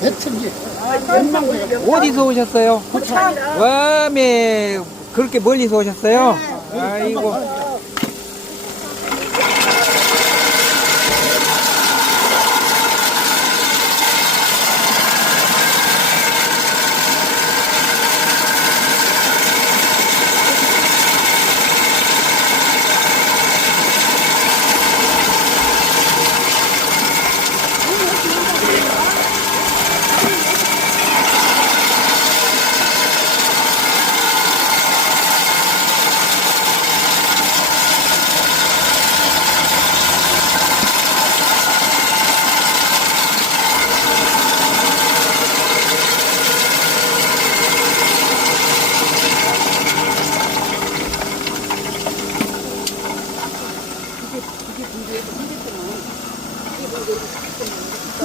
배천지 연망대 어디서 오셨어요? 부천 와메 그렇게 멀리서 오셨어요? 아이고